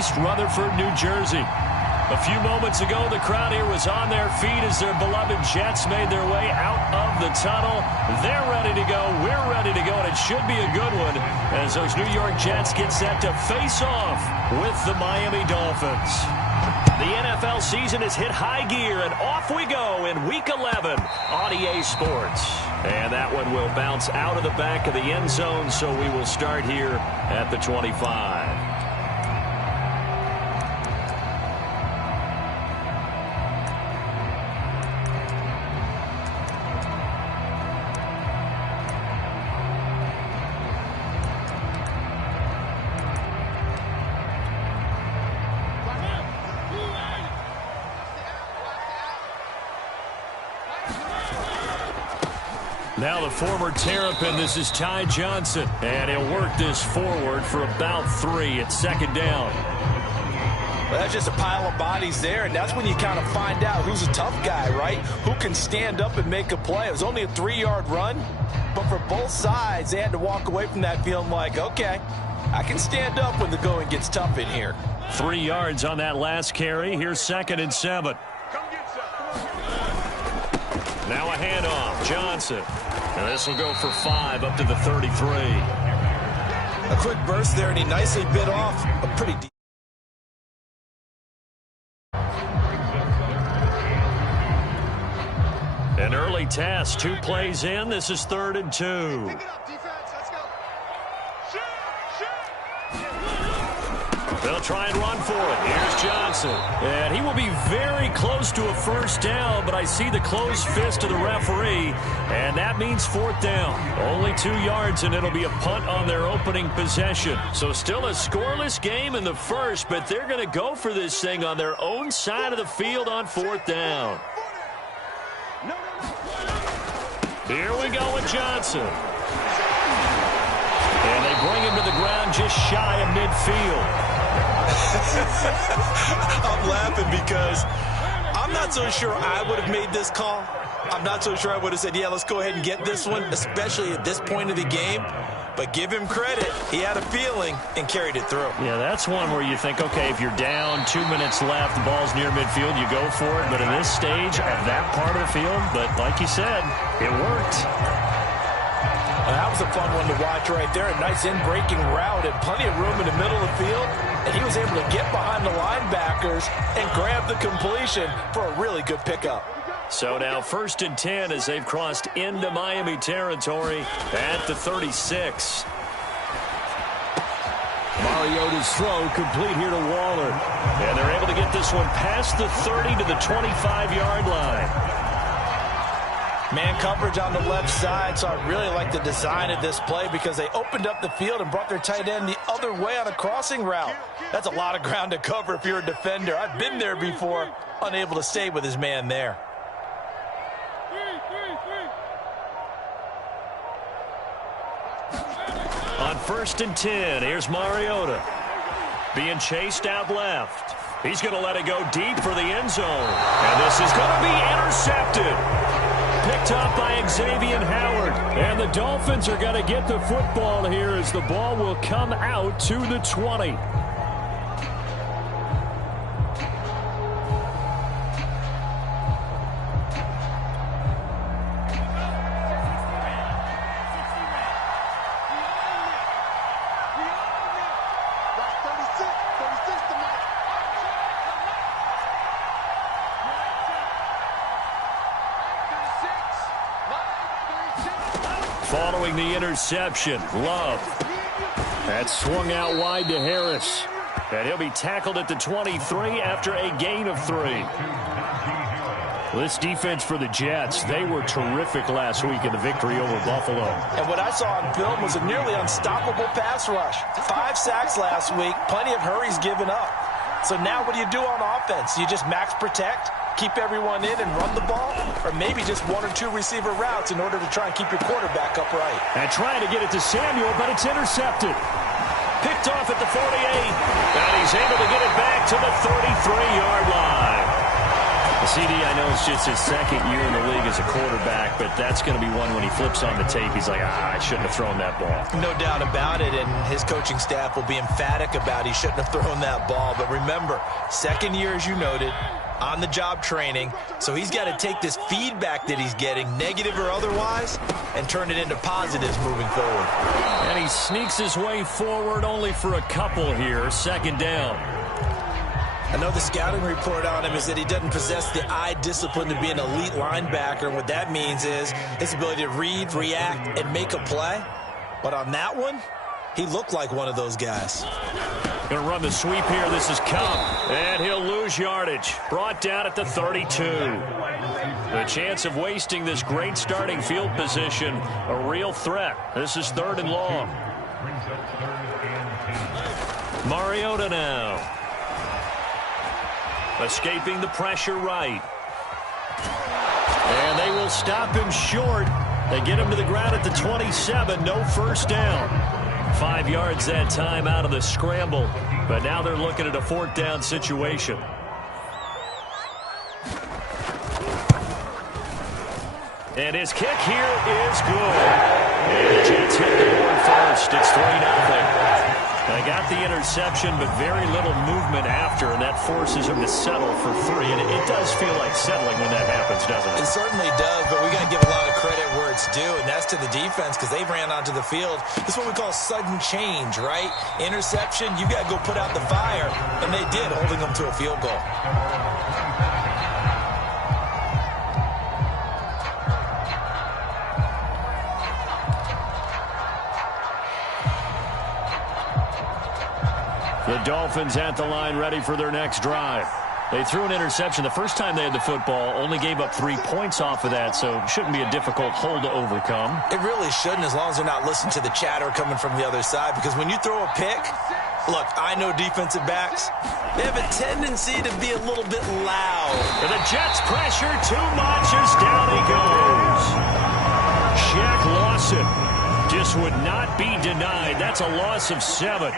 East Rutherford, New Jersey. A few moments ago, the crowd here was on their feet as their beloved Jets made their way out of the tunnel. They're ready to go. We're ready to go, and it should be a good one as those New York Jets get set to face off with the Miami Dolphins. The NFL season has hit high gear, and off we go in Week 11 on EA Sports. And that one will bounce out of the back of the end zone, so we will start here at the 25. Now the former Terrapin, this is Ty Johnson, and he'll work this forward for about 3 at second down. Well, that's just a pile of bodies there, and that's when you kind of find out who's a tough guy, right? Who can stand up and make a play. It was only a 3-yard run, but for both sides, they had to walk away from that feeling like, okay, I can stand up when the going gets tough in here. 3 yards on that last carry. Here's 2nd and 7. Now a handoff, Johnson. And this will go for 5 up to the 33. A quick burst there, and he nicely bit off a pretty deep. An early test, 2 plays in. This is 3rd and 2. They'll try and run for it. Here's Johnson. And he will be very close to a first down, but I see the closed fist of the referee, and that means 4th down. Only 2 yards, and it'll be a punt on their opening possession. So still a scoreless game in the first, but they're going to go for this thing on their own side of the field on 4th down. Here we go with Johnson. And they bring him to the ground just shy of midfield. I'm laughing because I'm not so sure I would have made this call. I'm not so sure I would have said, yeah, let's go ahead and get this one, especially at this point of the game. But give him credit. He had a feeling and carried it through. Yeah, that's one where you think, okay, if you're down, 2 minutes left, the ball's near midfield, you go for it. But in this stage, at that part of the field, but like you said, it worked. That was a fun one to watch right there. A nice in-breaking route and plenty of room in the middle of the field. And he was able to get behind the linebackers and grab the completion for a really good pickup. So now 1st and 10 as they've crossed into Miami territory at the 36. Mariota's throw complete here to Waller. And they're able to get this one past the 30 to the 25-yard line. Man coverage on the left side, so I really like the design of this play because they opened up the field and brought their tight end the other way on a crossing route. That's a lot of ground to cover if you're a defender. I've been there before, unable to stay with his man there. On 1st and 10, here's Mariota. Being chased out left. He's going to let it go deep for the end zone. And this is going to be intercepted. Picked up by Xavier Howard. And the Dolphins are going to get the football here as the ball will come out to the 20. Following the interception, Love. That swung out wide to Harris. And he'll be tackled at the 23 after a gain of 3. This defense for the Jets, they were terrific last week in the victory over Buffalo. And what I saw on film was a nearly unstoppable pass rush. 5 sacks last week, plenty of hurries given up. So now what do you do on offense? You just max protect, keep everyone in and run the ball, or maybe just 1 or 2 receiver routes in order to try and keep your quarterback upright. And trying to get it to Samuel, but it's intercepted. Picked off at the 48, and he's able to get it back to the 33-yard line. CD, I know it's just his second year in the league as a quarterback, but that's going to be one when he flips on the tape, he's like, I shouldn't have thrown that ball. No doubt about it, and his coaching staff will be emphatic about he shouldn't have thrown that ball. But remember, second year, as you noted, on-the-job training, so he's got to take this feedback that he's getting, negative or otherwise, and turn it into positives moving forward. And he sneaks his way forward only for a couple here, second down. I know the scouting report on him is that he doesn't possess the eye discipline to be an elite linebacker. And what that means is his ability to read, react, and make a play. But on that one, he looked like one of those guys. Going to run the sweep here. This is Cup. And he'll lose yardage. Brought down at the 32. The chance of wasting this great starting field position, a real threat. This is 3rd and long. Mariota now. Escaping the pressure right. And they will stop him short. They get him to the ground at the 27. No first down. 5 yards that time out of the scramble. But now they're looking at a 4th down situation. And his kick here is good. And the Jets hit the board first. It's 3-0. They got the interception, but very little movement after, and that forces him to settle for 3. And it does feel like settling when that happens, doesn't it? It certainly does, but we got to give a lot of credit where it's due, and that's to the defense because they ran onto the field. This is what we call sudden change, right? Interception, you got to go put out the fire, and they did, holding them to a field goal. The Dolphins at the line, ready for their next drive. They threw an interception the first time they had the football, only gave up 3 points off of that, so shouldn't be a difficult hole to overcome. It really shouldn't, as long as they're not listening to the chatter coming from the other side, because when you throw a pick, look, I know defensive backs, they have a tendency to be a little bit loud. And the Jets pressure too much as down he goes. Shaq Lawson just would not be denied. That's a loss of 7.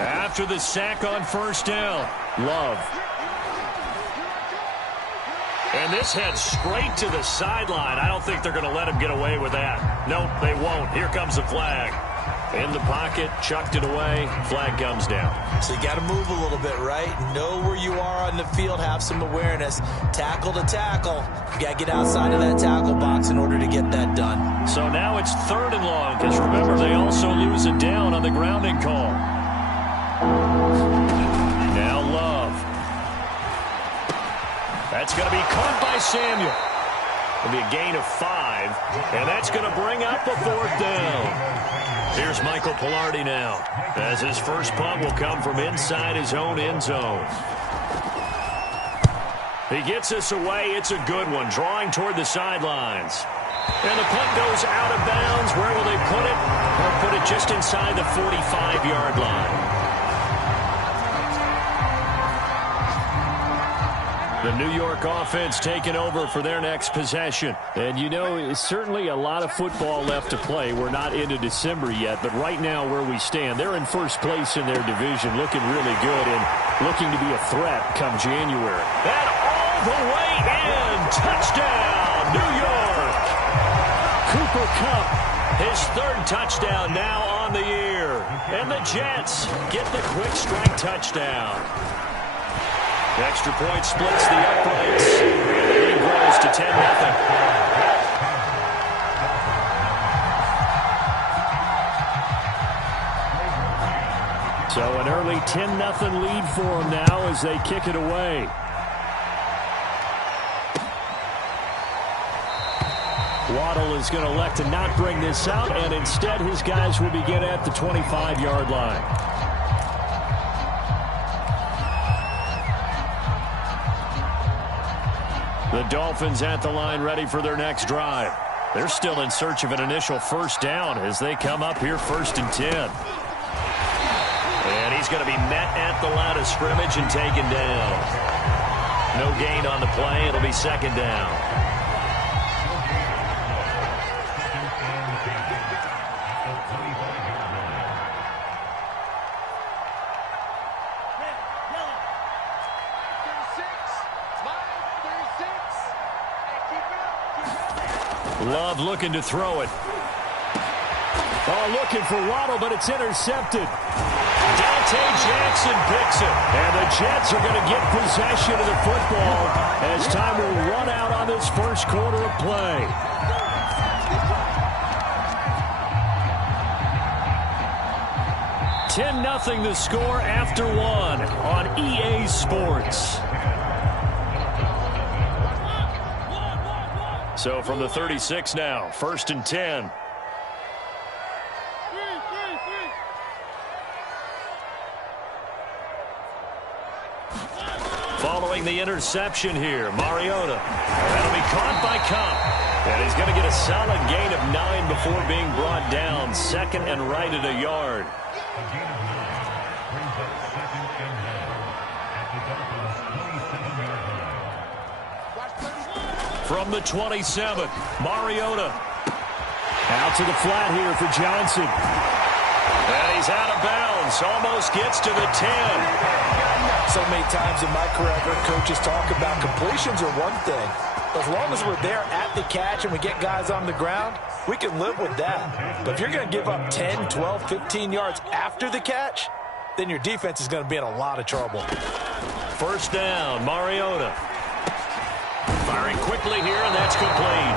After the sack on first down, Love. And this heads straight to the sideline. I don't think they're going to let him get away with that. Nope, they won't. Here comes the flag. In the pocket, chucked it away. Flag comes down. So you got to move a little bit, right? Know where you are on the field. Have some awareness. Tackle to tackle. You got to get outside of that tackle box in order to get that done. So now it's 3rd and long, because remember, they also lose a down on the grounding call. Now Love. That's going to be caught by Samuel. It'll be a gain of 5, and that's going to bring up a 4th down. Here's Michael Pilardi now, as his first punt will come from inside his own end zone. He gets us away. It's a good one, drawing toward the sidelines. And the punt goes out of bounds. Where will they put it? They'll put it just inside the 45-yard line. The New York offense taking over for their next possession. And, you know, certainly a lot of football left to play. We're not into December yet, but right now where we stand, they're in first place in their division, looking really good and looking to be a threat come January. And all the way in. Touchdown, New York. Cooper Kupp, his 3rd touchdown now on the year. And the Jets get the quick strike touchdown. Extra point splits the uprights, and the lead grows to 10-0. So an early 10-0 lead for them now as they kick it away. Waddle is going to elect to not bring this out, and instead his guys will begin at the 25-yard line. The Dolphins at the line, ready for their next drive. They're still in search of an initial first down as they come up here 1st and 10. And he's going to be met at the line of scrimmage and taken down. No gain on the play. It'll be 2nd down. Love looking to throw it. Oh, looking for Waddle, but it's intercepted. Dante Jackson picks it. And the Jets are going to get possession of the football as time will run out on this first quarter of play. $10-0 the score after one on EA Sports. So from the 36 now, 1st and 10. Following the interception here, Mariota. That'll be caught by Cobb. And he's going to get a solid gain of 9 before being brought down. 2nd and right at a yard. From the 27, Mariota. Out to the flat here for Johnson. And he's out of bounds. Almost gets to the 10. So many times in my career, I've heard coaches talk about completions are one thing. As long as we're there at the catch and we get guys on the ground, we can live with that. But if you're going to give up 10, 12, 15 yards after the catch, then your defense is going to be in a lot of trouble. 1st down, Mariota. Firing quickly here, and that's complete.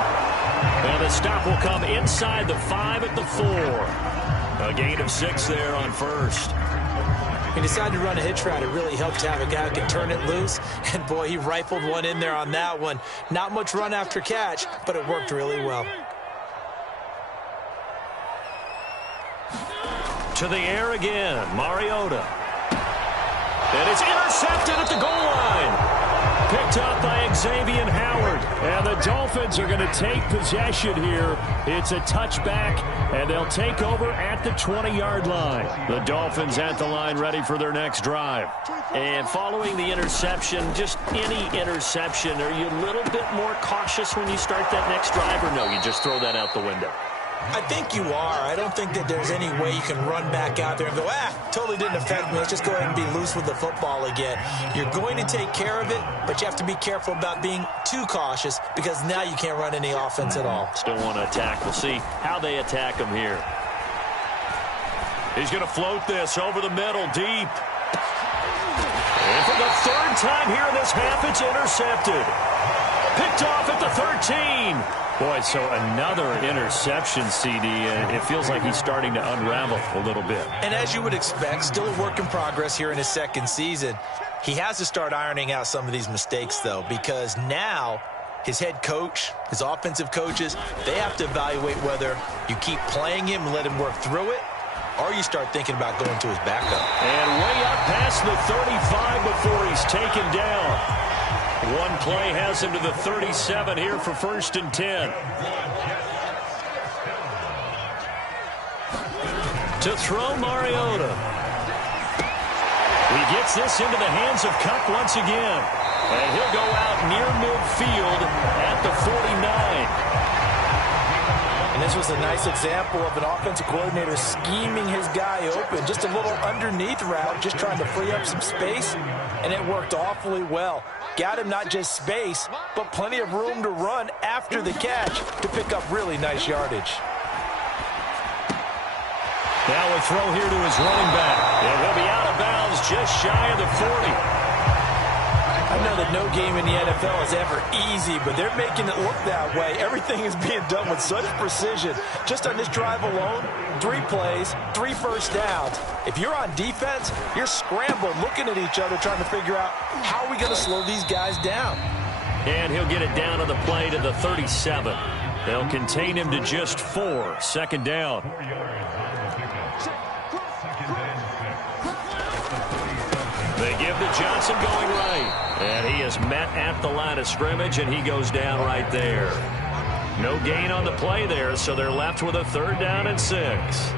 And the stop will come inside the 5 at the 4. A gain of 6 there on 1st. He decided to run a hitch route. It really helped to have a guy who can turn it loose. And, boy, he rifled one in there on that one. Not much run after catch, but it worked really well. To the air again, Mariota. And it's intercepted at the goal line. Picked up by Xavier Howard. And the Dolphins are going to take possession here. It's a touchback, and they'll take over at the 20-yard line. The Dolphins at the line ready for their next drive. And following the interception, just any interception, are you a little bit more cautious when you start that next drive, or no, you just throw that out the window? I think you are. I don't think that there's any way you can run back out there and go, totally didn't affect me. Let's just go ahead and be loose with the football again. You're going to take care of it, but you have to be careful about being too cautious because now you can't run any offense at all. Still want to attack. We'll see how they attack him here. He's going to float this over the middle, deep. And for the 3rd time here in this half, it's intercepted. Picked off at the 13. Boy, so another interception, CD. It feels like he's starting to unravel a little bit. And as you would expect, still a work in progress here in his 2nd season. He has to start ironing out some of these mistakes, though, because now his head coach, his offensive coaches, they have to evaluate whether you keep playing him and let him work through it, or you start thinking about going to his backup. And way up past the 35 before he's taken down. One play has him to the 37 here for 1st and 10. To throw, Mariota. He gets this into the hands of Cup once again. And he'll go out near midfield at the 49. And this was a nice example of an offensive coordinator scheming his guy open. Just a little underneath route, just trying to free up some space. And it worked awfully well. Got him not just space, but plenty of room to run after the catch to pick up really nice yardage. Now a throw here to his running back. And he'll be out of bounds just shy of the 40. I know that no game in the NFL is ever easy, but they're making it look that way. Everything is being done with such precision. Just on this drive alone, 3 plays, 3 first downs. If you're on defense, you're scrambling, looking at each other, trying to figure out how are we going to slow these guys down. And he'll get it down on the play to the 37. They'll contain him to just 4. 2nd down. They give to Johnson going right. And he is met at the line of scrimmage, and he goes down right there. No gain on the play there, so they're left with a 3rd down and 6.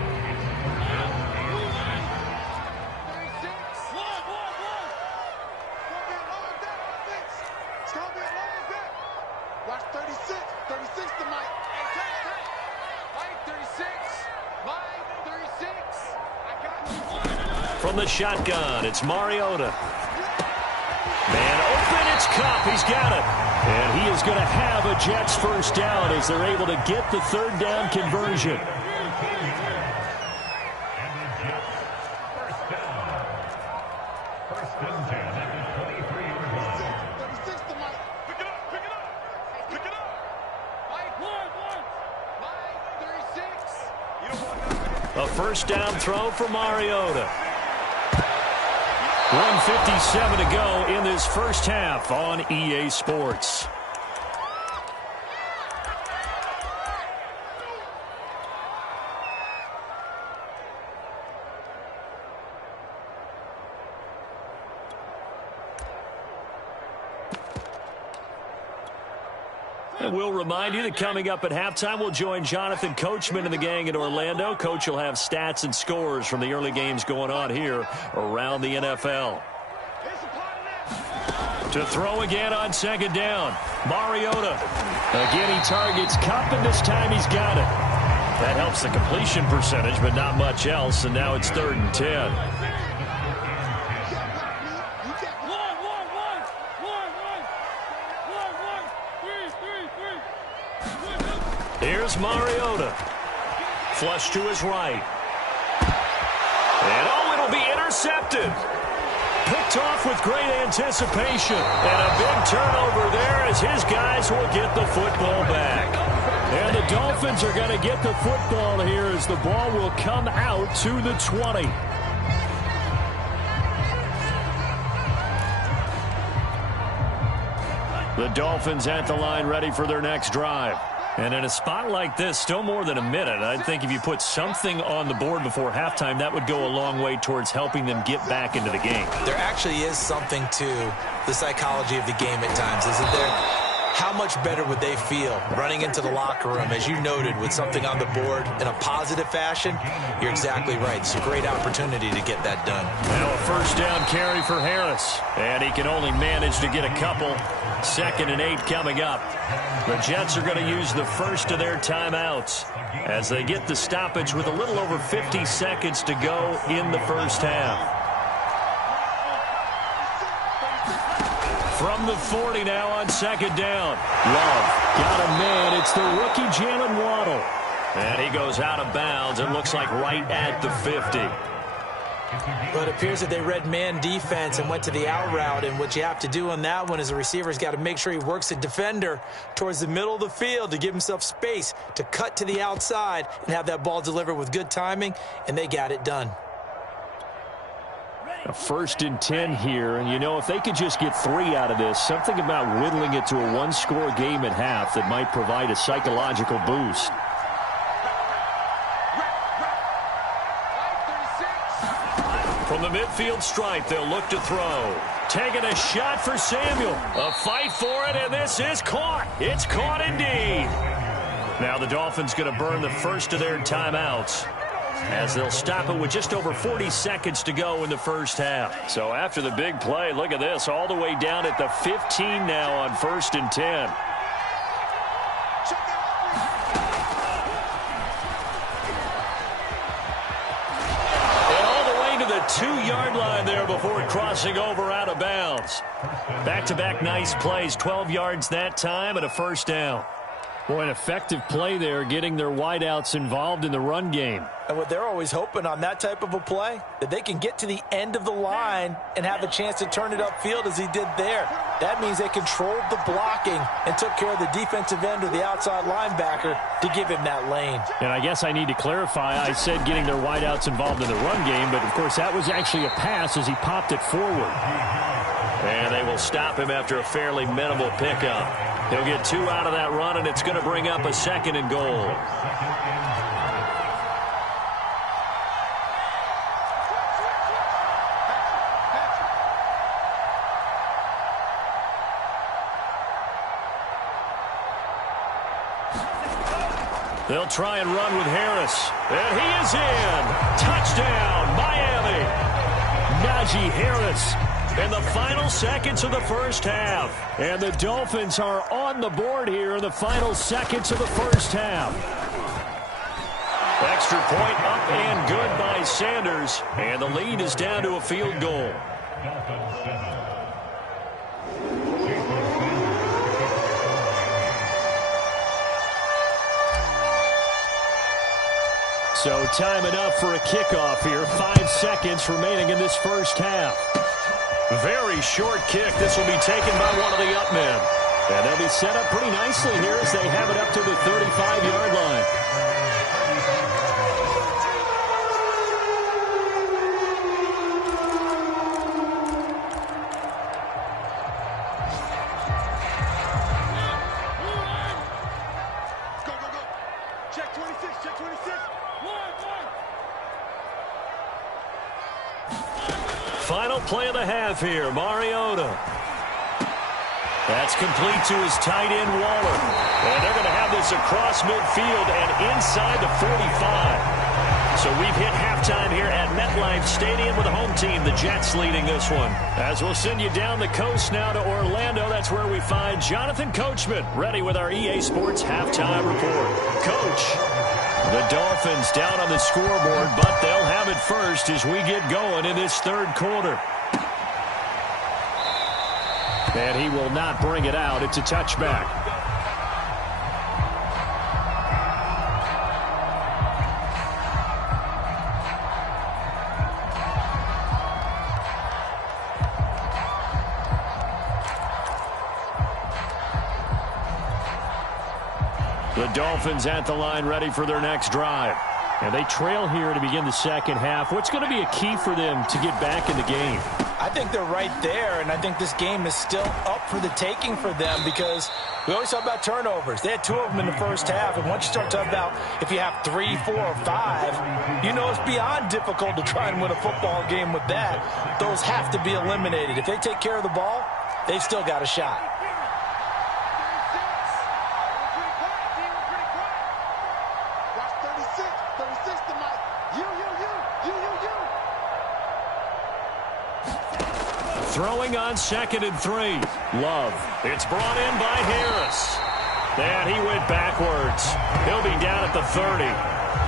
From the shotgun, it's Mariota. Man open, it's It's Cup. He's got it. And he is going to have a Jets first down as they're able to get the third down conversion. A first down throw for Mariota. 1:57 to go in this first half on EA Sports. And we'll remind you that coming up at halftime, we'll join Jonathan Coachman and the gang in Orlando. Coach will have stats and scores from the early games going on here around the NFL. To throw again on second down. Mariota. Again, he targets Cup, and this time he's got it. That helps the completion percentage, but not much else, and now it's 3rd and 10. Here's Mariota. Flush to his right. And oh, it'll be intercepted. Picked off with great anticipation. And a big turnover there as his guys will get the football back. And the Dolphins are going to get the football here as the ball will come out to the 20. The Dolphins at the line ready for their next drive. And in a spot like this, still more than a minute, I think if you put something on the board before halftime, that would go a long way towards helping them get back into the game. There actually is something to the psychology of the game at times, isn't there? How much better would they feel running into the locker room, as you noted, with something on the board in a positive fashion? You're exactly right. It's a great opportunity to get that done. Now a first down carry for Harris. And he can only manage to get a couple. 2nd and 8 coming up. The Jets are going to use the first of their timeouts as they get the stoppage with a little over 50 seconds to go in the first half. From the 40 now on second down. Love got a man. It's the rookie Jalen Waddle. And he goes out of bounds. It looks like right at the 50. Well, it appears that they read man defense and went to the out route, and what you have to do on that one is the receiver's got to make sure he works the defender towards the middle of the field to give himself space to cut to the outside and have that ball delivered with good timing, and they got it done. A 1st and 10 here, and you know, if they could just get 3 out of this, something about whittling it to a one-score game at half that might provide a psychological boost. From the midfield stripe, they'll look to throw. Taking a shot for Samuel. A fight for it, and this is caught. It's caught indeed. Now the Dolphins going to burn the first of their timeouts as they'll stop it with just over 40 seconds to go in the first half. So after the big play, look at this, all the way down at the 15 now on 1st and 10. The 2-yard line there before crossing over out of bounds. Back-to-back nice plays, 12 yards that time and a first down. Boy, an effective play there, getting their wideouts involved in the run game. And what they're always hoping on that type of a play, that they can get to the end of the line and have a chance to turn it upfield as he did there. That means they controlled the blocking and took care of the defensive end or the outside linebacker to give him that lane. And I guess I need to clarify, I said getting their wideouts involved in the run game, but of course that was actually a pass as he popped it forward. And they will stop him after a fairly minimal pickup. He'll get 2 out of that run, and it's going to bring up a 2nd and goal. They'll try and run with Harris. And he is in. Touchdown, Miami. Najee Harris in the final seconds of the first half. And the Dolphins are on the board here in the final seconds of the first half. Extra point up and good by Sanders. And the lead is down to a field goal. So time enough for a kickoff here. 5 seconds remaining in this first half. Very short kick. This will be taken by one of the up men. And they'll be set up pretty nicely here as they have it up to the 35-yard line. Final play of the half here, Mariota. That's complete to his tight end, Waller. And they're going to have this across midfield and inside the 45. So we've hit halftime here at MetLife Stadium with the home team, the Jets, leading this one. As we'll send you down the coast now to Orlando, that's where we find Jonathan Coachman, ready with our EA Sports halftime report. Coach, the Dolphins down on the scoreboard, but they'll have it first as we get going in this third quarter. And he will not bring it out. It's a touchback. The Dolphins at the line, ready for their next drive. And they trail here to begin the second half. What's going to be a key for them to get back in the game? I think they're right there, and I think this game is still up for the taking for them because we always talk about turnovers. They had 2 of them in the first half, and once you start talking about if you have 3, 4, or 5, you know it's beyond difficult to try and win a football game with that. Those have to be eliminated. If they take care of the ball, they've still got a shot. Throwing on 2nd and 3. Love. It's brought in by Harris. And he went backwards. He'll be down at the 30.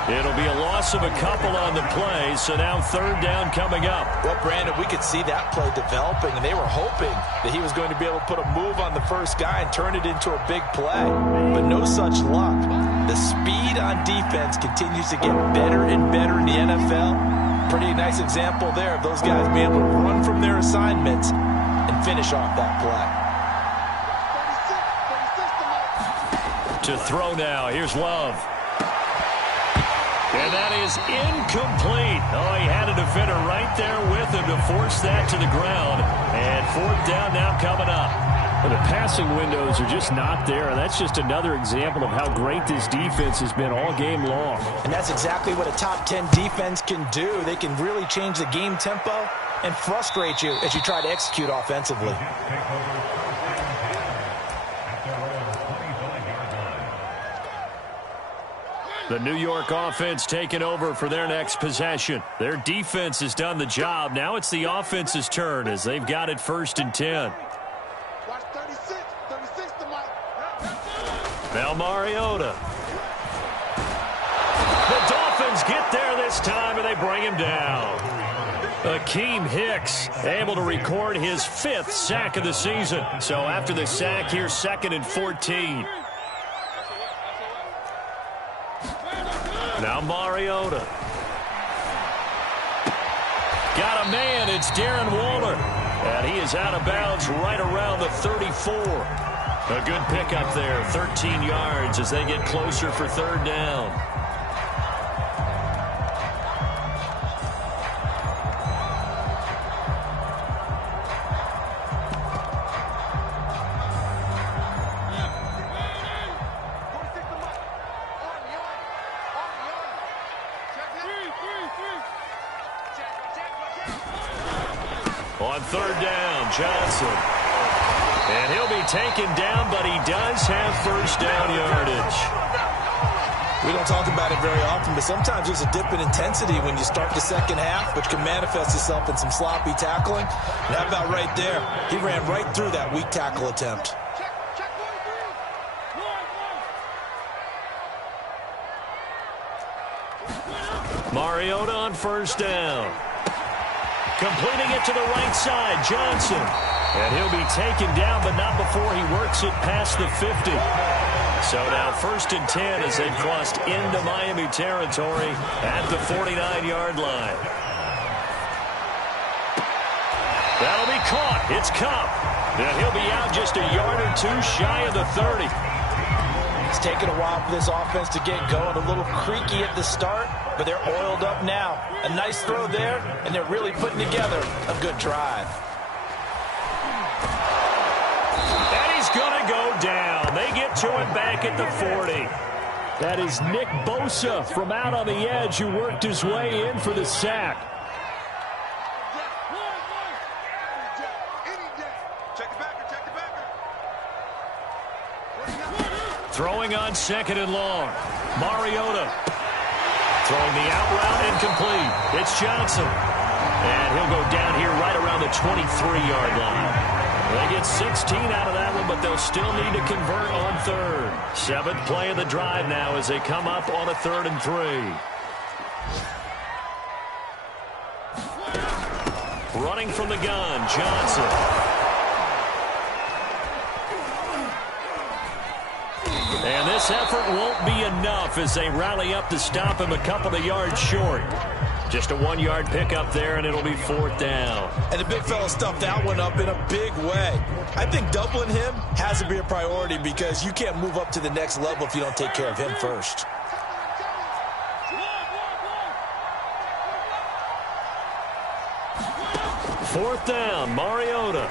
It'll be a loss of a couple on the play, so now 3rd down coming up. Well, Brandon, we could see that play developing, and they were hoping that he was going to be able to put a move on the first guy and turn it into a big play. But no such luck. The speed on defense continues to get better and better in the NFL. Pretty nice example there of those guys being able to run from their assignments and finish off that play. To throw now, here's Love. And that is incomplete. Oh, he had a defender right there with him to force that to the ground. And 4th down now coming up. Well, the passing windows are just not there. And that's just another example of how great this defense has been all game long. And that's exactly what a top 10 defense can do. They can really change the game tempo and frustrate you as you try to execute offensively. The New York offense taking over for their next possession. Their defense has done the job. Now it's the offense's turn as they've got it 1st and 10. Now Mariota. The Dolphins get there this time, and they bring him down. Akeem Hicks able to record his 5th sack of the season. So after the sack, here's 2nd and 14. Now Mariota. Got a man. It's Darren Waller. And he is out of bounds right around the 34. A good pickup there. 13 yards as they get closer for 3rd down. On 3rd down, Johnson. And he'll be taken down, but he does have 1st down yardage. We don't talk about it very often, but sometimes there's a dip in intensity when you start the second half, which can manifest itself in some sloppy tackling. And how about right there? He ran right through that weak tackle attempt. Mariota on 1st down. Completing it to the right side, Johnson. And he'll be taken down, but not before he works it past the 50. So now 1st and 10 as they've crossed into Miami territory at the 49-yard line. That'll be caught. It's Cup. And he'll be out just a yard or two shy of the 30. It's taken a while for this offense to get going. A little creaky at the start, but they're oiled up now. A nice throw there, and they're really putting together a good drive. And he's going to go down. They get to him back at the 40. That is Nick Bosa from out on the edge who worked his way in for the sack. Throwing on 2nd and long. Mariota throwing the out route incomplete. It's Johnson. And he'll go down here right around the 23-yard line. They get 16 out of that one, but they'll still need to convert on 3rd. 7th play of the drive now as they come up on a 3rd and 3. Running from the gun, Johnson. And this effort won't be enough as they rally up to stop him a couple of yards short. Just a 1-yard pickup there, and it'll be 4th down. And the big fella stuffed that one up in a big way. I think doubling him has to be a priority because you can't move up to the next level if you don't take care of him first. Fourth down, Mariota.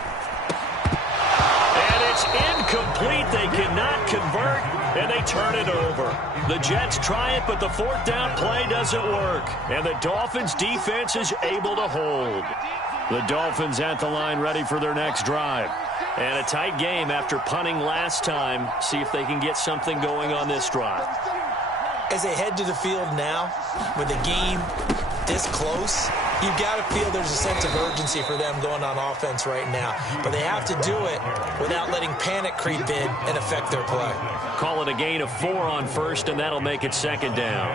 And it's incomplete. They cannot convert, and they turn it over. The Jets try it, but the 4th down play doesn't work. And the Dolphins' defense is able to hold. The Dolphins at the line ready for their next drive. And a tight game after punting last time. See if they can get something going on this drive. As they head to the field now, with the game this close, you've got to feel there's a sense of urgency for them going on offense right now. But they have to do it without letting panic creep in and affect their play. Call it a gain of 4 on 1st, and that'll make it 2nd down.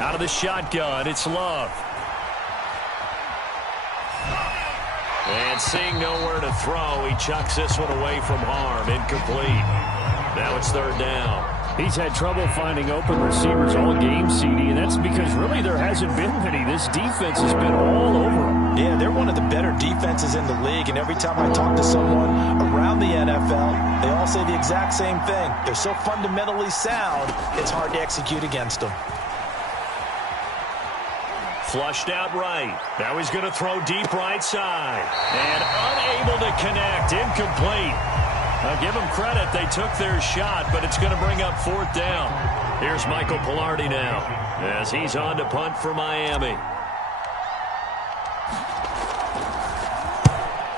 Out of the shotgun, it's Love. And seeing nowhere to throw, he chucks this one away from harm. Incomplete. Now it's 3rd down. He's had trouble finding open receivers all game, CD, and that's because really there hasn't been many. This defense has been all over them. Yeah, they're one of the better defenses in the league, and every time I talk to someone around the NFL, they all say the exact same thing. They're so fundamentally sound, it's hard to execute against them. Flushed out right. Now he's going to throw deep right side. And unable to connect. Incomplete. I'll give them credit. They took their shot, but it's going to bring up 4th down. Here's Michael Pilardi now as he's on to punt for Miami.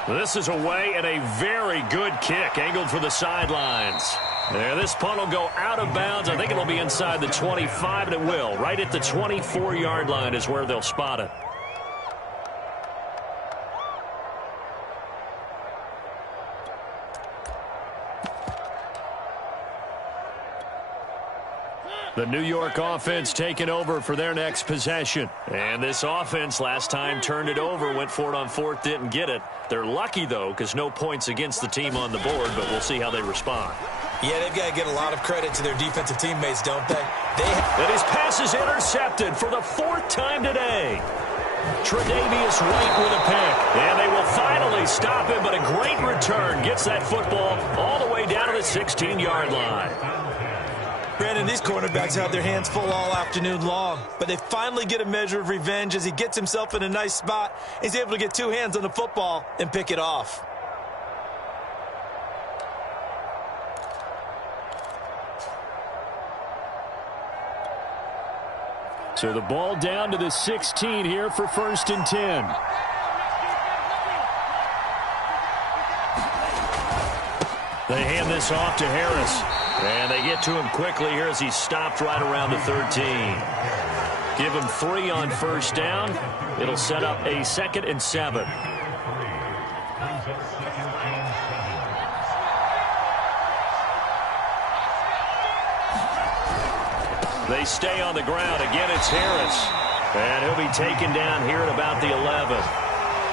This is away and a very good kick angled for the sidelines. There, this punt will go out of bounds. I think it'll be inside the 25, and it will. Right at the 24-yard line is where they'll spot it. The New York offense taking over for their next possession. And this offense last time turned it over, went for it on 4th, didn't get it. They're lucky, though, because no points against the team on the board, but we'll see how they respond. Yeah, they've got to give a lot of credit to their defensive teammates, don't they? And his pass is intercepted for the 4th time today. Tre'Davious White with a pick. And they will finally stop him, but a great return gets that football all the way down to the 16-yard line. Brandon, these cornerbacks have their hands full all afternoon long, but they finally get a measure of revenge as he gets himself in a nice spot. He's able to get 2 hands on the football and pick it off. So the ball down to the 16 here for 1st and 10. They hand this off to Harris. And they get to him quickly here as he's stopped right around the 13. Give him 3 on 1st down. It'll set up a 2nd and 7. They stay on the ground. Again, it's Harris. And he'll be taken down here at about the 11.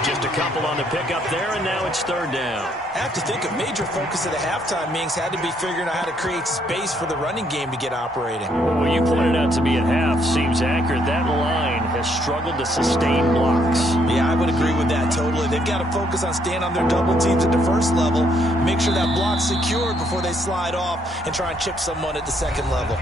Just a couple on the pickup there, and now it's third down. I have to think a major focus of the halftime meetings had to be figuring out how to create space for the running game to get operating. Well, you pointed out to me at half seems accurate. That line has struggled to sustain blocks. Yeah, I would agree with that totally. They've got to focus on staying on their double teams at the first level, make sure that block's secured before they slide off and try and chip someone at the second level.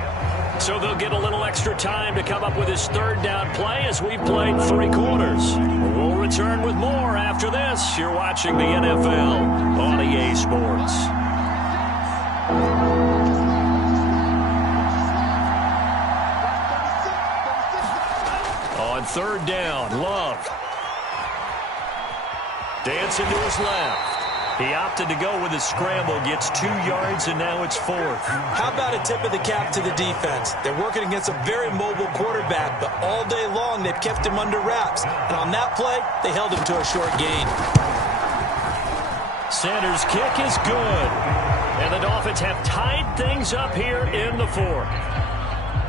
So they'll get a little extra time to come up with his third down play as we've played 3 quarters. We'll return with more after this. You're watching the NFL on EA Sports. On third down, Love. Dancing to his left. He opted to go with his scramble, gets 2 yards, and now it's 4th. How about a tip of the cap to the defense? They're working against a very mobile quarterback, but all day long they've kept him under wraps. And on that play, they held him to a short gain. Sanders' kick is good. And the Dolphins have tied things up here in the 4th.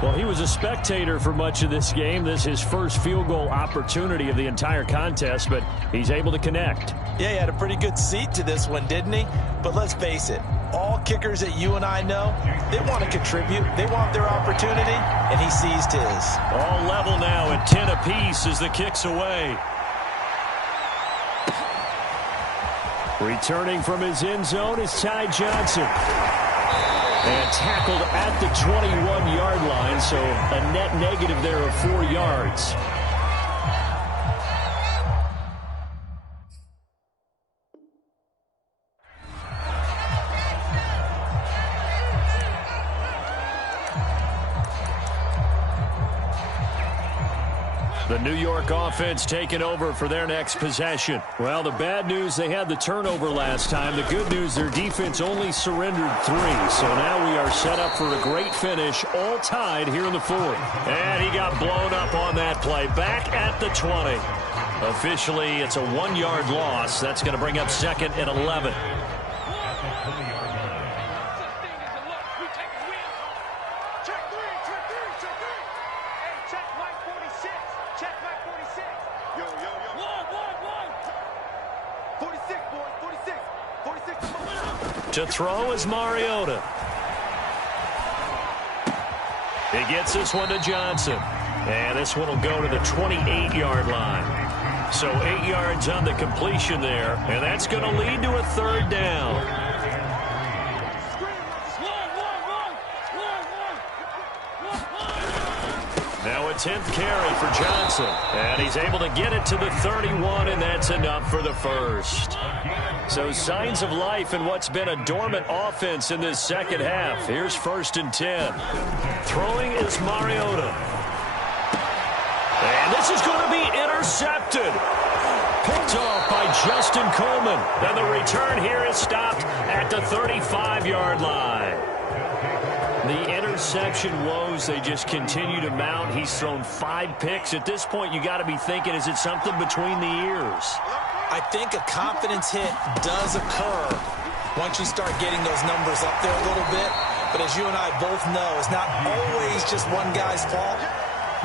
Well, he was a spectator for much of this game. This is his first field goal opportunity of the entire contest, but he's able to connect. Yeah, he had a pretty good seat to this one, didn't he? But let's face it, all kickers that you and I know, they want to contribute. They want their opportunity, and he seized his. All level now at 10 apiece as the kick's away. Returning from his end zone is Ty Johnson. And tackled at the 21-yard line, so a net negative there of 4 yards. The New York offense taking over for their next possession. Well, the bad news, they had the turnover last time. The good news, their defense only surrendered 3. So now we are set up for a great finish, all tied here in the 4th. And he got blown up on that play. Back at the 20. Officially, it's a 1-yard loss. That's going to bring up 2nd and 11. To throw is Mariota. He gets this one to Johnson. And this one will go to the 28-yard line. So 8 yards on the completion there. And that's going to lead to a third down. Now a 10th carry for Johnson. And he's able to get it to the 31, and that's enough for the first. So signs of life in what's been a dormant offense in this second half. Here's 1st and 10. Throwing is Mariota. And this is going to be intercepted. Picked off by Justin Coleman. And the return here is stopped at the 35-yard line. The interception woes, they just continue to mount. He's thrown 5 picks. At this point, you got to be thinking, is it something between the ears? I think a confidence hit does occur once you start getting those numbers up there a little bit. But as you and I both know, it's not always just one guy's fault.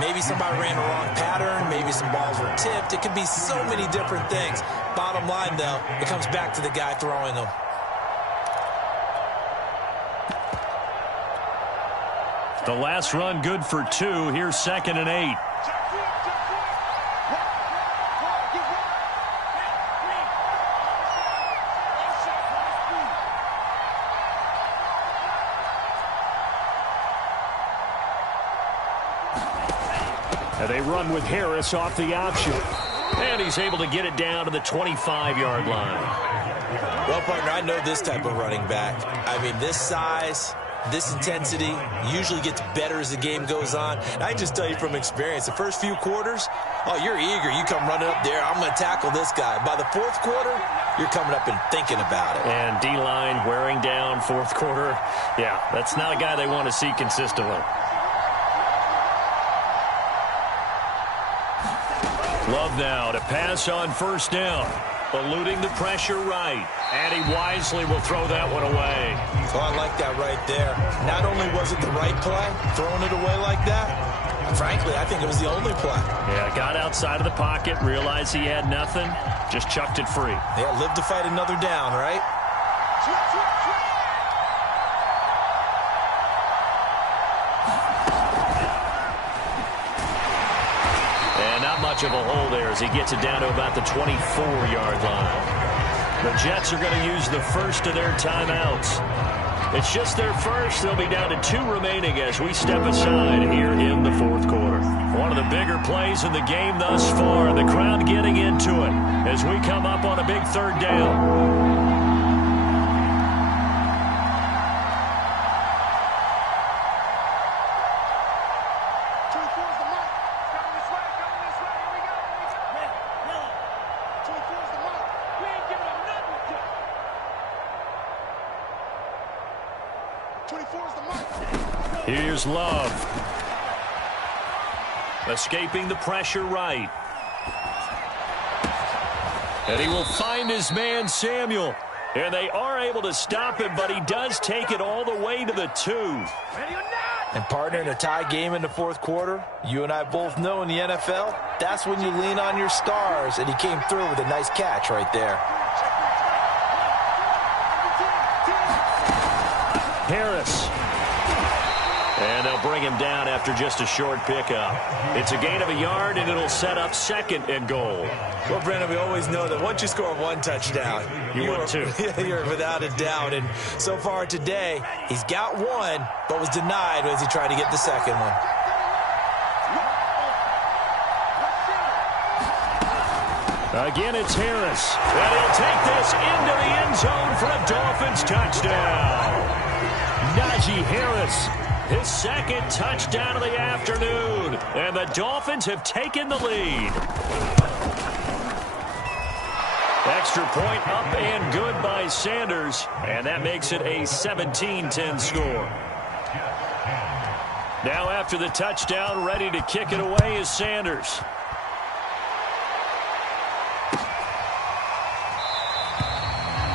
Maybe somebody ran a wrong pattern. Maybe some balls were tipped. It could be so many different things. Bottom line, though, it comes back to the guy throwing them. The last run good for 2. Here's 2nd and 8. And they run with Harris off the option. And he's able to get it down to the 25-yard line. Well, partner, I know this type of running back. I mean, this size, this intensity usually gets better as the game goes on. And I just tell you from experience, the first few quarters, oh, you're eager. You come running up there, I'm going to tackle this guy. By the 4th quarter, you're coming up and thinking about it. And D-line wearing down 4th quarter. Yeah, that's not a guy they want to see consistently. Love now to pass on 1st down. Eluding the pressure right. And he wisely will throw that one away. Oh, I like that right there. Not only was it the right play, throwing it away like that, frankly, I think it was the only play. Yeah, got outside of the pocket, realized he had nothing, just chucked it free. Yeah, live to fight another down, right? And not much of a hole there as he gets it down to about the 24-yard line. The Jets are going to use the first of their timeouts. It's just their first. They'll be down to 2 remaining as we step aside here in the fourth quarter. One of the bigger plays in the game thus far. The crowd getting into it as we come up on a big third down. Here's Love. Escaping the pressure right. And he will find his man, Samuel. And they are able to stop him, but he does take it all the way to the 2. And partner, in a tie game in the fourth quarter, you and I both know in the NFL, that's when you lean on your stars. And he came through with a nice catch right there. Harris. And they'll bring him down after just a short pickup. It's a gain of a yard, and it'll set up 2nd and goal. Well, Brandon, we always know that once you score 1 touchdown, you're 2. You're without a doubt. And so far today, he's got 1, but was denied as he tried to get the second one. Again, it's Harris. And he'll take this into the end zone for a Dolphins touchdown. Najee Harris. His 2nd touchdown of the afternoon. And the Dolphins have taken the lead. Extra point up and good by Sanders. And that makes it a 17-10 score. Now after the touchdown, ready to kick it away is Sanders.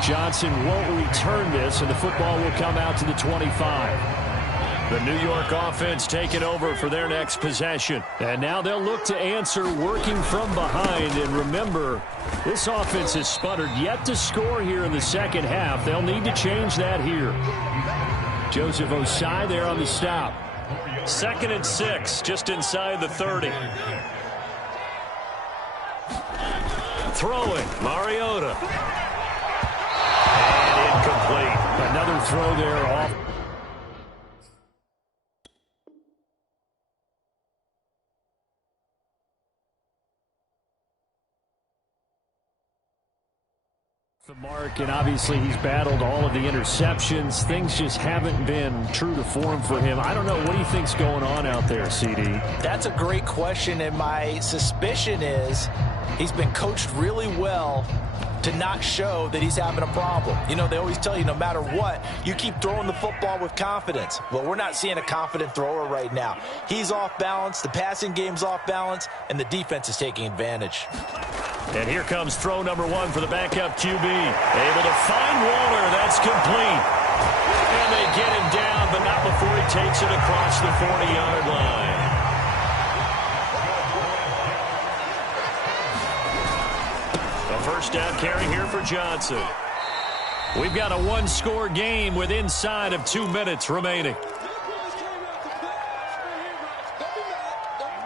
Johnson won't return this, and the football will come out to the 25. The New York offense taking over for their next possession. And now they'll look to answer working from behind. And remember, this offense has sputtered yet to score here in the second half. They'll need to change that here. Joseph Osai there on the stop. 2nd and 6, just inside the 30. Throwing, Mariota. And incomplete. Another throw there off. The mark, and obviously he's battled all of the interceptions. Things just haven't been true to form for him. I don't know. What do you think's going on out there, CD? That's a great question, and my suspicion is he's been coached really well to not show that he's having a problem. You know, they always tell you no matter what, you keep throwing the football with confidence. Well, we're not seeing a confident thrower right now. He's off balance, the passing game's off balance, and the defense is taking advantage. And here comes throw number 1 for the backup QB. Able to find Waller. That's complete. And they get him down, but not before he takes it across the 40-yard line. A first down carry here for Johnson. We've got a 1-score game with inside of 2 minutes remaining.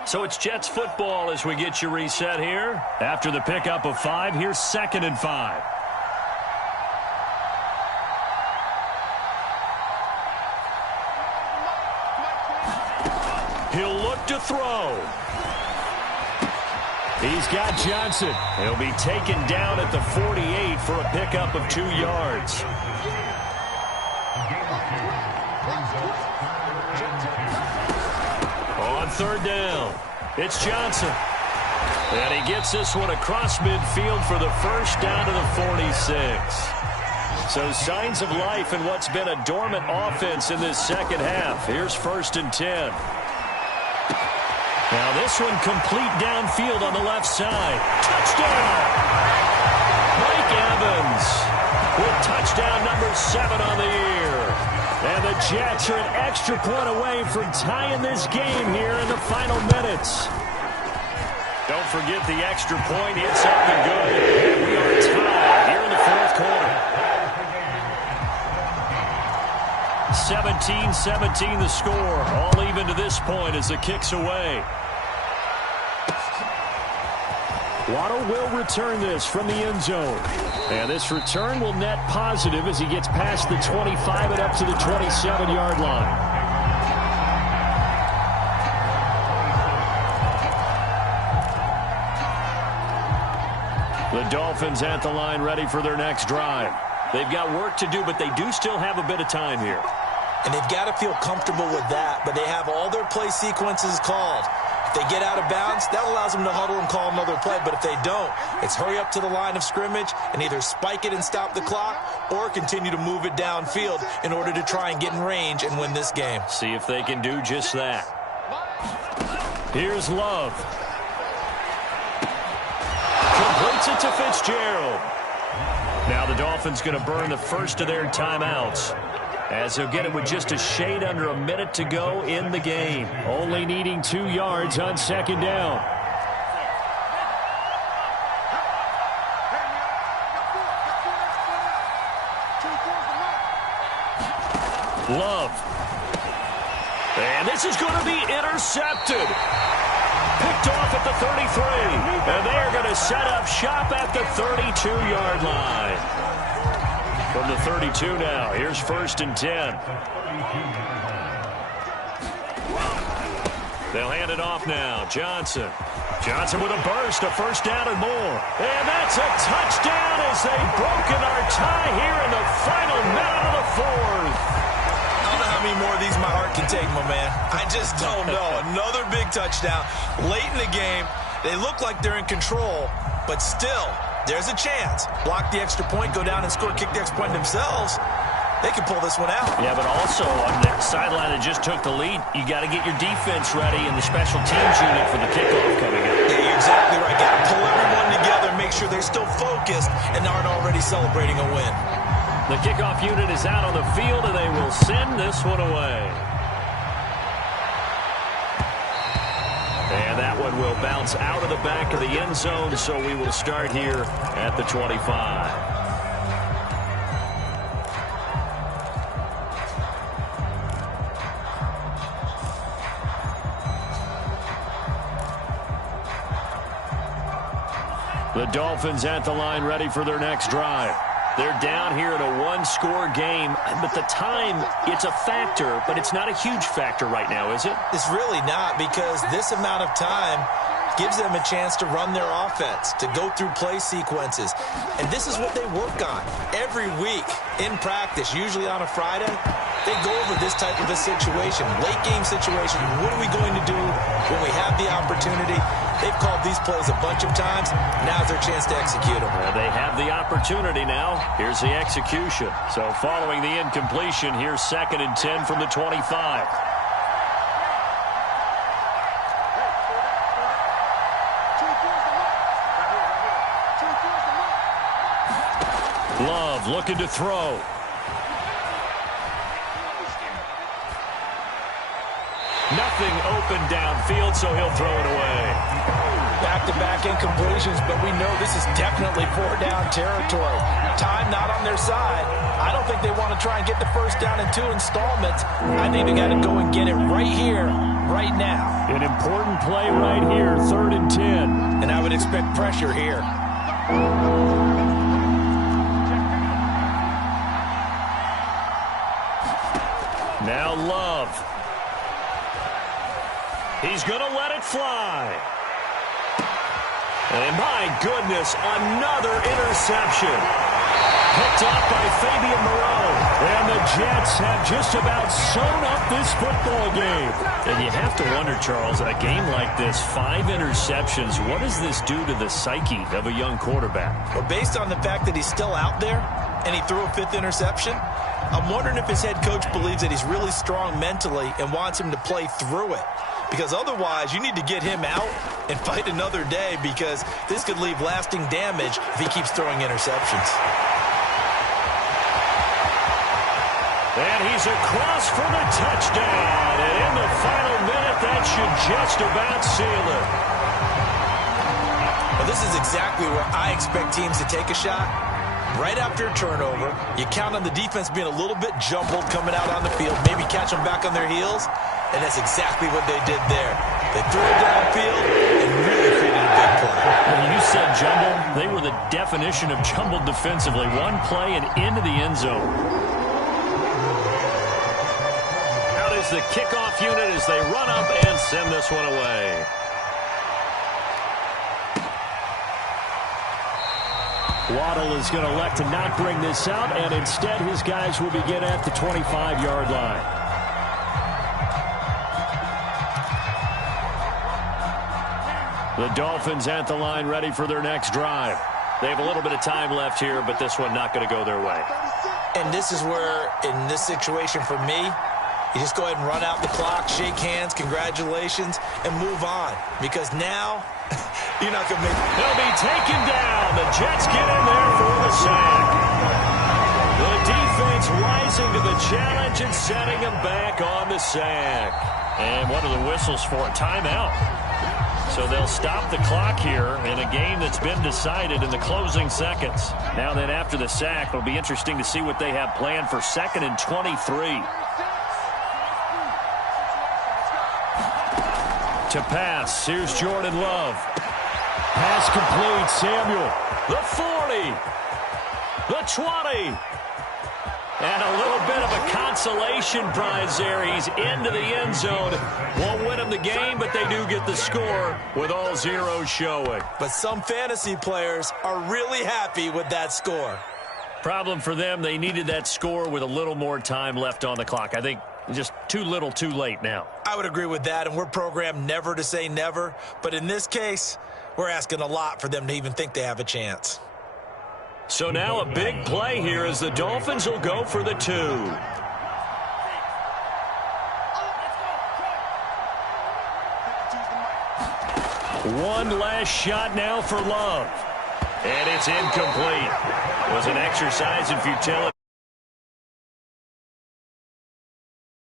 So it's Jets football as we get you reset here. After the pickup of 5, here's 2nd and 5. He'll look to throw. He's got Johnson. He'll be taken down at the 48 for a pickup of 2 yards. On 3rd down, it's Johnson. And he gets this one across midfield for the first down to the 46. So signs of life in what's been a dormant offense in this second half. Here's 1st and 10. Now this one complete downfield on the left side. Touchdown! Evans with touchdown number 7 on the year. And the Jets are an extra point away from tying this game here in the final minutes. Don't forget the extra point. It's up and good. And we are tied here in the fourth quarter. 17-17 the score. All even to this point as the kick's away. Waddle will return this from the end zone. And this return will net positive as he gets past the 25 and up to the 27-yard line. The Dolphins at the line ready for their next drive. They've got work to do, but they do still have a bit of time here. And they've got to feel comfortable with that, but they have all their play sequences called. If they get out of bounds, that allows them to huddle and call another play. But if they don't, it's hurry up to the line of scrimmage and either spike it and stop the clock or continue to move it downfield in order to try and get in range and win this game. See if they can do just that. Here's Love. Completes it to Fitzgerald. Now the Dolphins going to burn the first of their timeouts, as they'll get it with just a shade under a minute to go in the game. Only needing 2 yards on second down. Love. And this is going to be intercepted. Picked off at the 33. And they're going to set up shop at the 32-yard line. From the 32 now, here's 1st and 10. They'll hand it off now. Johnson with a burst, a first down and more. And that's a touchdown as they've broken our tie here in the final minute of the fourth. I don't know how many more of these my heart can take, my man. I just don't know. Another big touchdown late in the game. They look like they're in control, but still, there's a chance. Block the extra point, go down and score, kick the extra point themselves. They can pull this one out. Yeah, but also on that sideline that just took the lead, you got to get your defense ready and the special teams unit for the kickoff coming up. Yeah, you're exactly right. Got to pull everyone together, make sure they're still focused and aren't already celebrating a win. The kickoff unit is out on the field, and they will send this one away. And that one will bounce out of the back of the end zone, so we will start here at the 25. The Dolphins at the line ready for their next drive. They're down here in a one-score game, but the time, it's a factor, but it's not a huge factor right now, is it? It's really not, because this amount of time gives them a chance to run their offense, to go through play sequences. And this is what they work on every week in practice, usually on a Friday. They go over this type of a situation, late game situation. What are we going to do when we have the opportunity? They've called these plays a bunch of times. Now's their chance to execute them. They have the opportunity now. Here's the execution. So following the incompletion, here's 2nd and 10 from the 25. Love looking to throw. Nothing open downfield, so he'll throw it away. Back-to-back incompletions, but we know this is definitely 4-down territory. Time not on their side. I don't think they want to try and get the first down in 2 installments. I think they got to go and get it right here, right now. An important play right here, 3rd and 10. And I would expect pressure here. Now Love. He's going to let it fly. And my goodness, another interception. Picked off by Fabian Moreau. And the Jets have just about sewn up this football game. And you have to wonder, Charles, a game like this, 5 interceptions, what does this do to the psyche of a young quarterback? Well, based on the fact that he's still out there and he threw a 5th interception, I'm wondering if his head coach believes that he's really strong mentally and wants him to play through it. because otherwise you need to get him out and fight another day, because this could leave lasting damage if he keeps throwing interceptions. And he's across for the touchdown. And in the final minute, that should just about seal it. Well, this is exactly where I expect teams to take a shot. Right after a turnover, you count on the defense being a little bit jumbled coming out on the field, maybe catch them back on their heels, and that's exactly what they did there. They threw it downfield and really created a big play. When you said jumbled, they were the definition of jumbled defensively. One play and into the end zone. Out is the kickoff unit as they run up and send this one away. Waddle is going to elect to not bring this out, and instead his guys will begin at the 25-yard line. The Dolphins at the line ready for their next drive. They have a little bit of time left here, but this one not going to go their way. And this is where, in this situation for me, you just go ahead and run out the clock, shake hands, congratulations, and move on. Because now, you're not going to make it. They'll be taken down. The Jets get in there for the sack. The defense rising to the challenge and setting them back on the sack. And what are the whistles for? Timeout. So they'll stop the clock here in a game that's been decided in the closing seconds. Now then, after the sack, it'll be interesting to see what they have planned for 2nd and 23. To pass, here's Jordan Love. Pass complete, Samuel. The 40. The 20. And a little bit of a consolation prize there. He's into the end zone. Won't win him the game, but they do get the score with all zeros showing. But some fantasy players are really happy with that score. Problem for them, they needed that score with a little more time left on the clock. I think just too little too late now. I would agree with that, and we're programmed never to say never. But in this case, we're asking a lot for them to even think they have a chance. So now a big play here as the Dolphins will go for the 2. One last shot now for Love. And it's incomplete. It was an exercise in futility.